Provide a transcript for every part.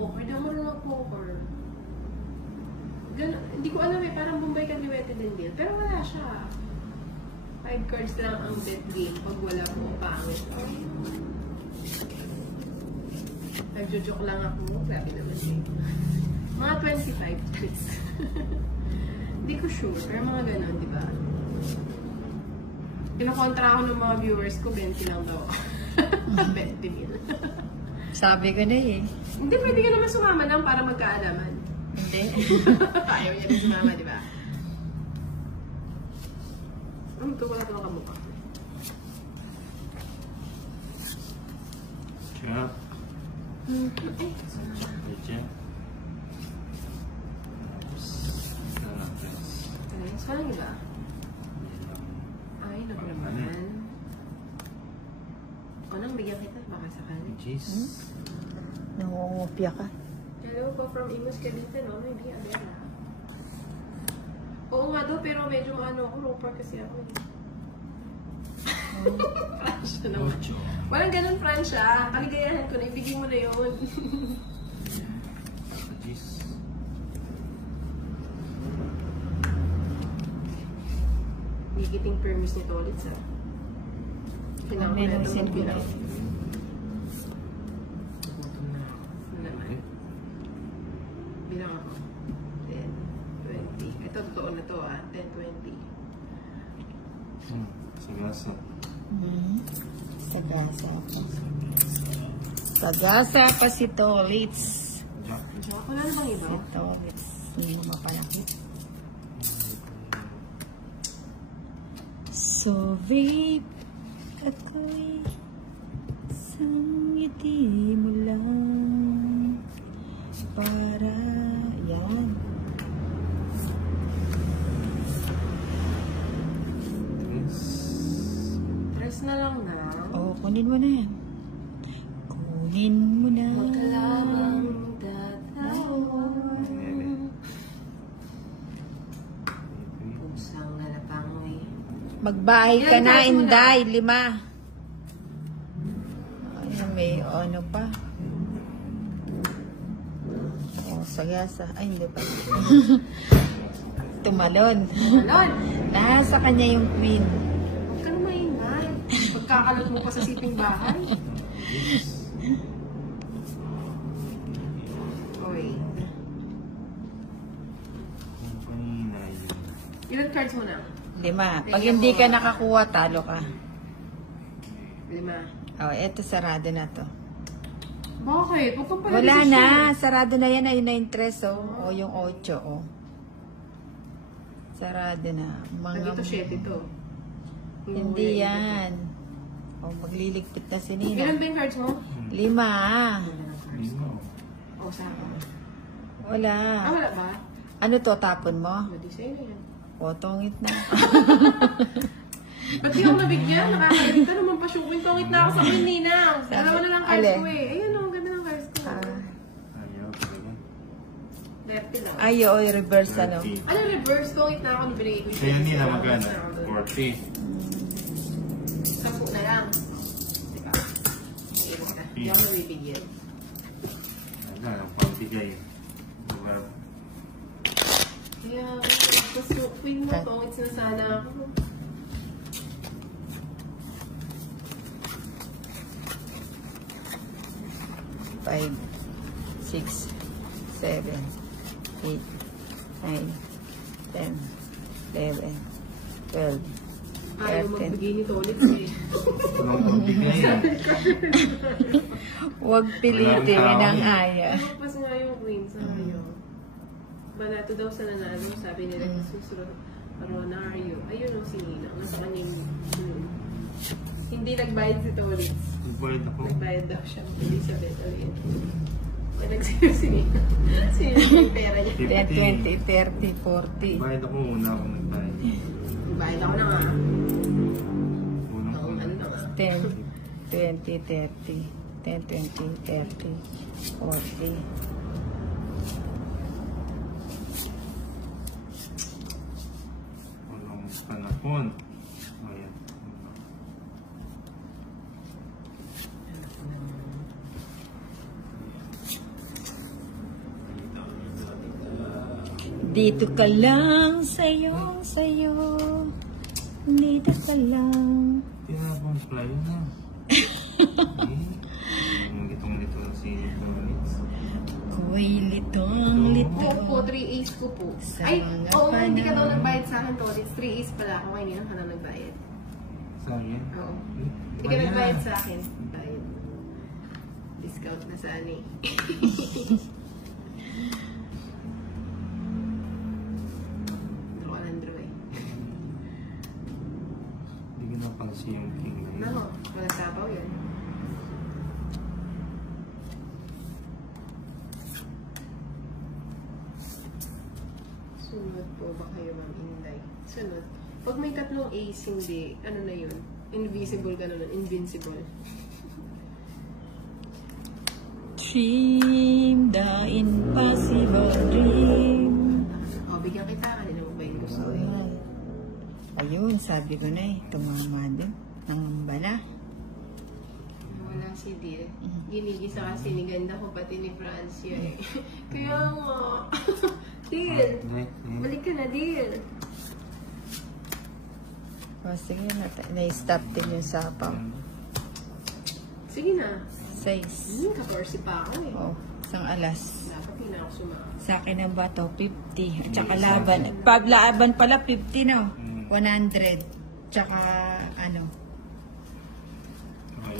mag-poker. Hindi ako marunong mag-poker. Hindi ko alam eh, parang Bombay Kaliwete din deal. Pero wala siya. 5 cards lang ang bet game pag wala po pangit. Nagjo-joke lang ako. Grabe naman eh. Mga 25 tricks. Hindi ko sure. Pero mga ganon, di ba? Pinakontra ako ng mga viewers ko, 20 lang daw. 20 mil. Sabi ko na eh. Hindi, pwede ka naman sumama lang para magkaalaman. Hindi. Ayaw niya rin sumama, di ba? Ito, wala ito ang kamukha. Check. Ay, Check. saan nga? Ay, naku naman. O nang bigyan kita, baka sakali. Jeez. Nangungupya ka. Hello po from Imus Cavite, no? May biya, Bella. Oo nga daw, pero medyo ano ako, roper kasi ako eh. Fransya naman. Walang ganun, Fransya. Kaligayahan ko na, ibigay mo na yun. Jeez. Gigiting permis nito ulit sa Meron sin bilang. Bilang ako. 10, 20. Ito, totoo na to ah. 10, 20. Sagasa. Sagasa pa. Sagasa pa si Tolitz. Joke, wala na bang iba? Si Tolitz. Hindi mo mapalaki. So babe, ako'y isang ngiti mo lang para yan. Tres na lang na. Oo, kunin mo na yan. Kunin mo na. Magkalabang tatawa. Pusang nalapangoy. Magbahay ka na, Inday. 5. Ay, may ano pa. Oh, sagasa. Ay, hindi pa. Tumalon. Lord! Nasa kanya yung queen. Huwag ka na maingay. Pagkakalot mo pa sa siping bahay. Oy. Ilan cards mo na? 5. Pag hindi ka nakakuha, talo ka. 5. Oh, eto sarado na to. Bakit? Huwag kang pala Wala desisyon. na. Sarado na yan. Ayun na yung 3, oh. O yung 8, oh. Sarado na. Nandito 7 to. Hindi yan. O, magliligpit na si Nina. Ilan ba yung cards mo? 5. O, saan? Wala. Wala ba? Ano to, tapon mo? Madisay na yan. O, tongit na. Ba't di ako nabigyan? Nakakalit ka naman pa syukin. Tongit na ako sa akin, Nina. Dalawa na lang cards ko eh. Ayan o, ang ganda ng cards ko. Ayaw talaga. Lefty lang. Ay, oo, reverse ano. Ano reverse? Tongit na ako ng break. Kaya nila magana. 40. 10 na lang. Teka. Iwas ka. Hindi ako nabibigyan. Wala, ang pagbigay. Diba? Kaya, tapos queen mo, tongits na sana ako. Five, 6, 7, 8, 9, 10, 11, 12, Ayaw 13. magbigay nito ulit eh. Ang pagbigay yan. Huwag pilitin ng aya. Lumagpas nga yung queen sa kayo. Banato daw sa nanalo, sabi nila Jesus Ronario. Ayun o si Nina. Nasa kanya yung hindi nagbayad si Tolitz. Nagbayad ako. Nagbayad daw siya. Elizabeth Alien. May nagsayo si Nina. Sino yung pera niya? 10, 20, 30, 40. Bayad ako muna akong nagbayad. Bayad ako na nga. Unang Ano na nga. 10, 20, 30. 10, 20, 30, 40. Unang panahon. Ayan. Dito ka lang, sayo. Dito ka lang. Tinapong play na. Gitong si Tolitz. Ko'y litong-lito. Opo, 3 A's ko po. Sa Ay, mga oo, hindi ka daw panahon. nagbayad sa akin, Tolitz. 3 A's pala ako. Ngayon ka na nagbayad. Sa akin? Oo. Hindi ka nagbayad sa akin. Bayad. Discount na sana eh. Draw ka ng draw eh. Hindi ko napansin yung king na yun. Nako, walang sabaw yun. Sunod po ba kayo, Ma'am Inday? Sunod. Pag may tatlong A's, hindi, ano na yun? Invisible ka na nun. Invincible. Dream the impossible dream. O, bigyan kita. Kanina mo ba yung gusto eh? Ayan. Ayun, sabi ko na eh. Tumama din. Nangamba na. Wala si Dil. Ginigisa kasi ni ganda ko pati ni Francia eh. Kaya nga. Dil! Balik ka na, Dil. O, sige na. Na-stop din yung sapaw. Sige na. 6. 14 pa ako eh. O, isang alas. Dapat hindi na ako sumama. Sa akin ang bato, 50. At saka laban. Pag laban pala, 50 no? 100. Tsaka, ano?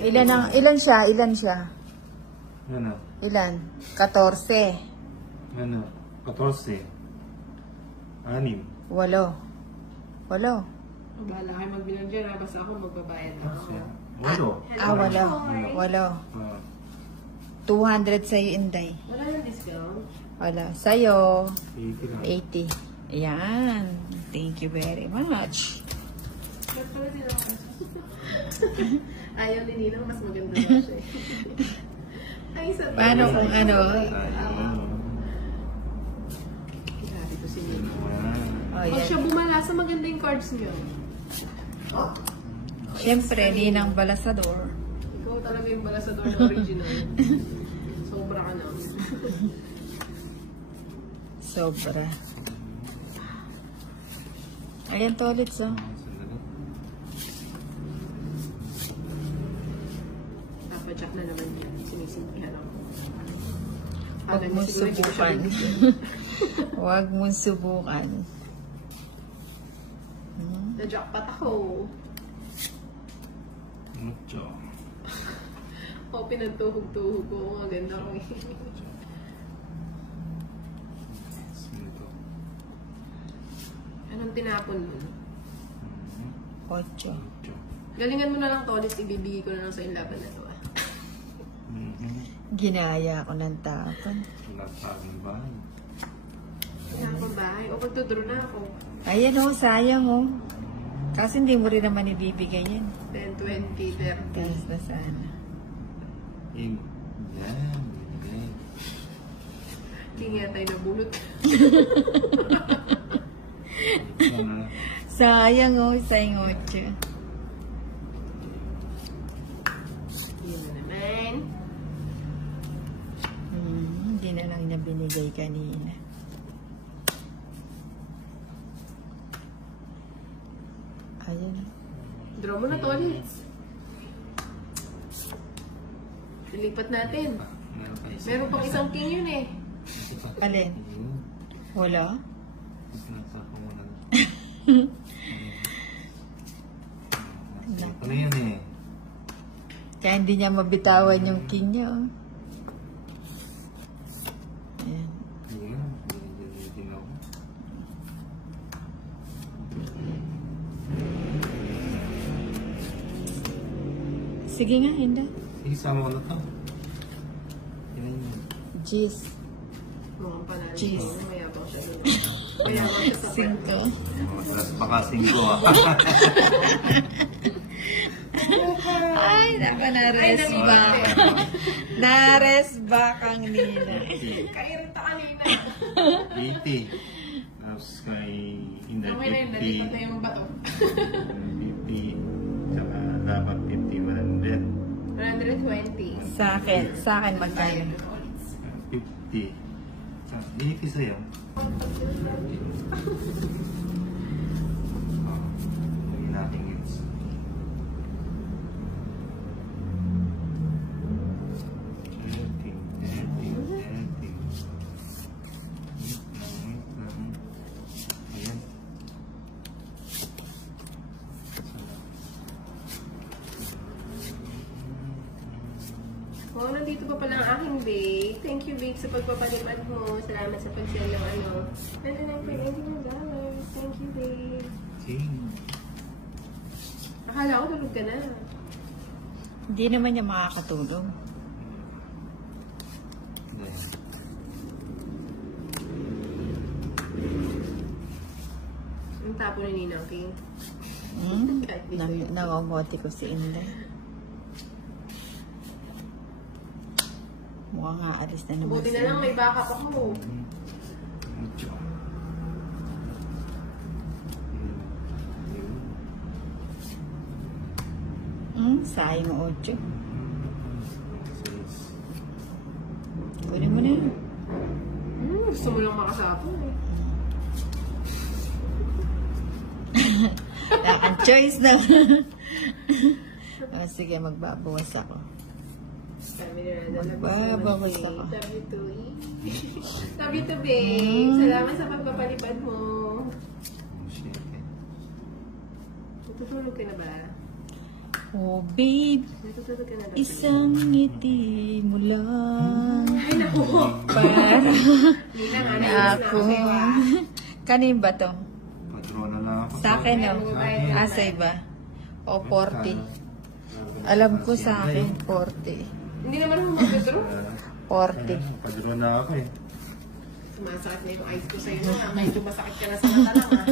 Ilan siya? Ano? Ilan? 14. Ano? 14. 6. 8. Bahala kayo magbilang dyan ha. Basta ako magbabayad na ako. 8. 8. 200 sa'yo, Inday. Wala yung discount. Wala. Sa'yo, 80 lang. 80. Ayan. Thank you very much. Ba't pala din ako? Ayaw ni Ninang, mas maganda na siya eh. Ay, sabi. Paano kung ano? Grabe ko si Ninang. Oh, Pag siya yan. bumalasa, maganda yung cards niyo. Siyempre, Ninang Balasador. Ikaw talaga yung balasador na original. Sobra ka na. Sobra. Ayan, Tolitz, oh. Papacheck na naman yan. Sinisimpihan ako. Huwag Agad mo na siguro hindi ko siya subukan. bibigyan. Huwag mo subukan. Na-jackpot ako. Mucho. O, pinagtuhog-tuhog ko. Ang ganda ko eh. Anong tinapon mo? 8. Galingan mo na lang, Tolitz. Ibibigay ko na lang sa yung laban na to. Ginaya ko ng tapon. Wala pa akong bahay. Wala akong bahay. O, pagtudraw na ako. Ayan, oh, sayang, oh. Kasi hindi mo rin naman ibibigay yan. 10, 20, 30. Gas na sana. Yan. Yan. Hindi nga tayo nabulot. Sayang, oh, sayang 8. Yun na naman. Hindi na lang niya binigay kanina. Ayan. Draw mo na, Tolitz. Dilipat natin. Meron pang isang king yun eh. Alin? Wala? Nasa ko muna. Naku. Ano yun eh? Kaya hindi niya mabitawan yung king niya, oh. Ayan. Ayun. Hindi ako. Sige nga, Hinda. Isama ko na to. Yan yun. Jeez. Mukhang panalo. Jeez. Mayabang siya dun. Mayabang siya sa 5. Mas pakasingko ah. Ay, naka na-rest Ay, back. Na-rest back ang nila. Kairita kanina. 80. Tapos kay Inday Okay na yun, nalipat na yung bato. 50. Tsaka dapat 50, 100. 120. Sa akin magkano? 50. Tsaka 80 sa'yo. Lagyan natin hits. Ayan. Oh, nandito pa pala ang aking babe. Thank you, babe, sa pagpapalipad mo. Salamat sa pag-share ng ano. $99. Thank you, babe. Akala ko tulog ka na. Hindi naman niya makakatulog. Ayan. Ang tapo ni Ninang King. Nangangote ko si Inday. Mukhang aalis na naman Buti na lang may backup ako. Medyo. Sayang 8. Sis. Kunin mo na. Gusto mo lang makasapon eh. Wala kang choice na. Sige, magbabawas ako. Sabi nila, Magbabawas ako. Sabi to, sabi to, babe. Salamat sa pagpapalipad mo. Oh, shit. Natutulog ka na ba? Oh, babe. Natutulog ka na ba? Isang ngiti mo lang. Ay, naku. Para Ninang, nainis na ako. ako sa'yo ah. Kanin ba to? Patrona lang ako. Sa akin, no? Sa iba? O 40? Alam ko sa akin, 40. Hindi naman ako mag-withdraw. 40. Padrona ako eh. Sumasakit na yung eyes ko sa'yo na. Medyo masakit ka na sa mata lang ah.